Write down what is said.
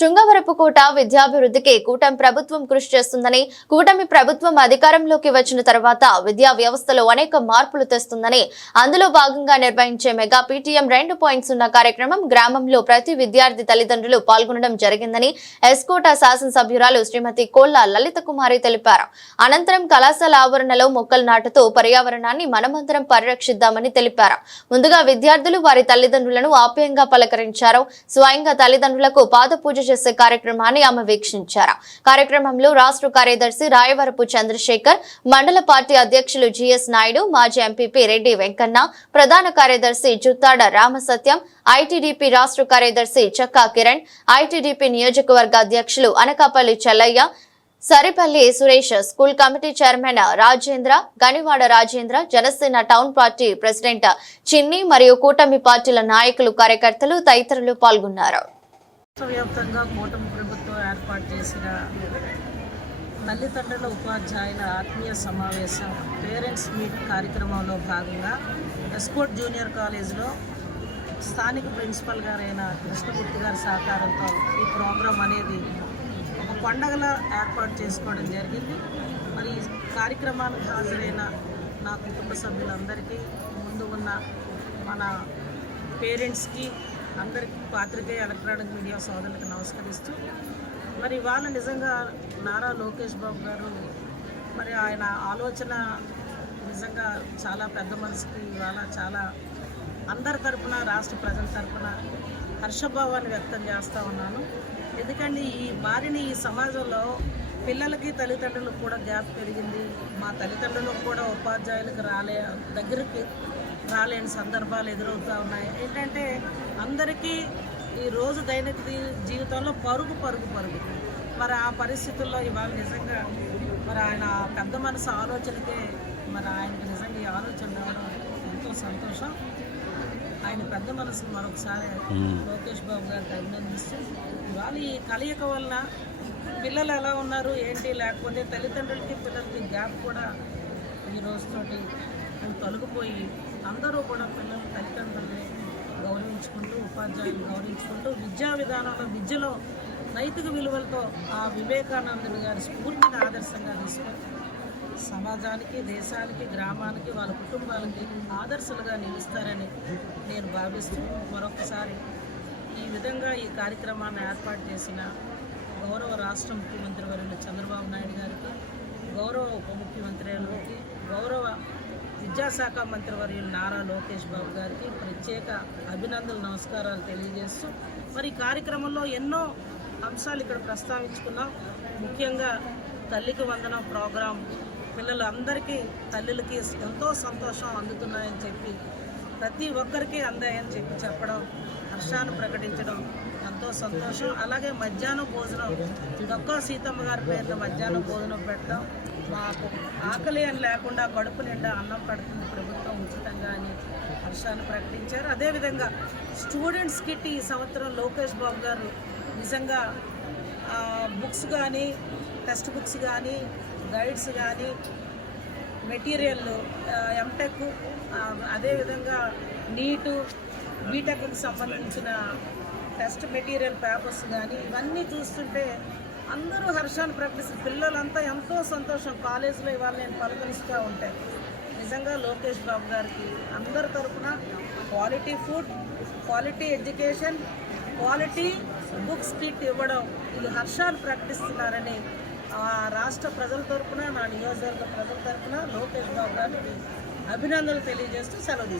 శృంగవరపుకోట విద్యాభివృద్ధికి కూటమి ప్రభుత్వం కృషి చేస్తుందని, కూటమి ప్రభుత్వం అధికారంలోకి వచ్చిన తర్వాత విద్యా వ్యవస్థలో అనేక మార్పులు తెస్తుందని, అందులో భాగంగా నిర్వహించే మెగా పీటీఎం 2.0 కార్యక్రమం గ్రామంలో ప్రతి విద్యార్థి తల్లిదండ్రులు పాల్గొనడం జరిగిందని ఎస్కోట శాసనసభ్యురాలు శ్రీమతి కోళ్ల లలిత కుమారి తెలిపారు. అనంతరం కళాశాల ఆవరణలో మొక్కలు నాటుతూ పర్యావరణాన్ని మనమందరం పరిరక్షిద్దామని తెలిపారు. ముందుగా విద్యార్థులు వారి తల్లిదండ్రులను ఆప్యాయంగా పలకరించారు. స్వయంగా తల్లిదండ్రులకు పాదపూజ చేసే కార్యక్రమాన్ని ఆమె వీక్షించారు. కార్యక్రమంలో రాష్ట్ర కార్యదర్శి రాయవరపు చంద్రశేఖర్, మండల పార్టీ అధ్యక్షులు జిఎస్ నాయుడు, మాజీ ఎంపీపీ రెడ్డి వెంకన్న, ప్రధాన కార్యదర్శి జుత్తాడ రామసత్యం, ఐటీడీపీ రాష్ట్ర కార్యదర్శి చక్కా కిరణ్, ఐటీడీపీ నియోజకవర్గ అధ్యక్షులు Anakapalli Chelliah, Saripalli Suresh, school committee chairman Rajendra, Ganivada Rajendra, Janasena town party president చిన్ని మరియు కూటమి పార్టీల నాయకులు, కార్యకర్తలు తదితరులు పాల్గొన్నారు. వ్యాప్తంగా కూటమి ప్రభుత్వం ఏర్పాటు చేసిన తల్లిదండ్రుల ఉపాధ్యాయుల ఆత్మీయ సమావేశం పేరెంట్స్ మీట్ కార్యక్రమంలో భాగంగా ఎస్కోట్ జూనియర్ కాలేజ్లో స్థానిక ప్రిన్సిపల్ గారైన కృష్ణమూర్తి గారి సహకారంతో ఈ ప్రోగ్రాం అనేది ఒక పండగలా ఏర్పాటు చేసుకోవడం జరిగింది. మరి ఈ కార్యక్రమానికి హాజరైన నా కుటుంబ సభ్యులందరికీ, ముందు ఉన్న మన పేరెంట్స్కి, అందరికీ, పాత్రికేయ ఎలక్ట్రానిక్ మీడియా సోదరులకు నమస్కరిస్తూ, మరి ఇవాళ నిజంగా నారా లోకేష్ బాబు గారు, మరి ఆయన ఆలోచన నిజంగా చాలా పెద్ద మనసుకి ఇవాళ చాలా అందరి తరపున, రాష్ట్ర ప్రజల తరపున హర్షభావాన్ని వ్యక్తం చేస్తూ ఉన్నాను. ఎందుకంటే ఈ మారిన ఈ సమాజంలో పిల్లలకి తల్లిదండ్రులకు కూడా గ్యాప్ పెరిగింది. మా తల్లిదండ్రులకు కూడా ఉపాధ్యాయులకు దగ్గరికి రాలేని సందర్భాలు ఎదురవుతూ ఉన్నాయి. ఏంటంటే అందరికీ ఈ రోజు దైనందిన జీవితంలో పరుగు మరి ఆ పరిస్థితుల్లో ఇవాళ నిజంగా మరి ఆయన పెద్ద మనసు ఆలోచనకే మరి ఆయనకి నిజంగా ఈ ఆలోచన రావడం ఎంతో సంతోషం. ఆయన పెద్ద మనసుకు మరొకసారి లోకేష్ బాబు గారికి అభినందిస్తూ, ఇవాళ ఈ కలయిక వలన పిల్లలు ఎలా ఉన్నారు ఏంటి, లేకపోతే తల్లిదండ్రులకి పిల్లలకి గ్యాప్ కూడా ఈ రోజుతోటి తొలగిపోయి అందరూ కూడా పిల్లలు తల్లిదండ్రులని గౌరవించుకుంటూ, ఉపాధ్యాయులు గౌరవించుకుంటూ, విద్యా విధానంలో విద్యలో నైతిక విలువలతో ఆ వివేకానందుని గారి స్ఫూర్తిని ఆదర్శంగా తీసుకొని సమాజానికి, దేశానికి, గ్రామానికి, వాళ్ళ కుటుంబాలకి ఆదర్శాలుగా నిలుస్తారని నేను భావిస్తూ, మరొకసారి ఈ విధంగా ఈ కార్యక్రమాన్ని ఏర్పాటు చేసిన గౌరవ రాష్ట్ర ముఖ్యమంత్రి వర్యులు చంద్రబాబు నాయుడు గారికి, గౌరవ ఉప ముఖ్యమంత్రి గారికి, గౌరవ విద్యాశాఖ మంత్రి వర్యులు నారా లోకేష్ బాబు గారికి ప్రత్యేక అభినందనలు, నమస్కారాలు తెలియజేస్తూ, మరి ఈ కార్యక్రమంలో ఎన్నో అంశాలు ఇక్కడ ప్రస్తావించుకున్నాం. ముఖ్యంగా తల్లికి వందనం ప్రోగ్రాం పిల్లలందరికీ, తల్లులకి ఎంతో సంతోషం అందుతున్నాయని చెప్పి, ప్రతి ఒక్కరికి అందాయని చెప్పడం, హర్షాన్ని ప్రకటించడం ఎంతో సంతోషం. అలాగే మధ్యాహ్నం భోజనం, డొక్కా సీతమ్మ గారి పేరున మధ్యాహ్నం భోజనం పెట్టడం, మాకు ఆకలి అని లేకుండా కడుపు నిండా అన్నం పెడుతుంది ప్రభుత్వం ఉచితంగా అని హర్షాన్ని ప్రకటించారు. అదేవిధంగా స్టూడెంట్స్ కిట్ ఈ సంవత్సరం లోకేష్ బాబు గారు నిజంగా బుక్స్ కానీ, టెక్స్ట్ బుక్స్ కానీ, గైడ్స్ కానీ, మెటీరియల్ ఎంటెక్, అదేవిధంగా నీటు, బీటెక్కి సంబంధించిన టెస్ట్ మెటీరియల్ పేపర్స్ కానీ, ఇవన్నీ చూస్తుంటే అందరూ హర్షాన్ని ప్రకటిస్తారు. పిల్లలంతా ఎంతో సంతోషం. కాలేజీలో ఇవాళ నేను పలకరిస్తూ ఉంటాను. నిజంగా లోకేష్ బాబు గారికి అందరి తరఫున quality food, quality education, quality books kit ఇవ్వడం, వీళ్ళు హర్షాన్ని ప్రకటిస్తున్నారని రాష్ట్ర ప్రజల తరఫున, నా నియోజకవర్గ ప్రజల తరఫున లోకేష్ బాబు గారికి అభినందనలు తెలియజేస్తూ సెలవు తీసుకుంటాను.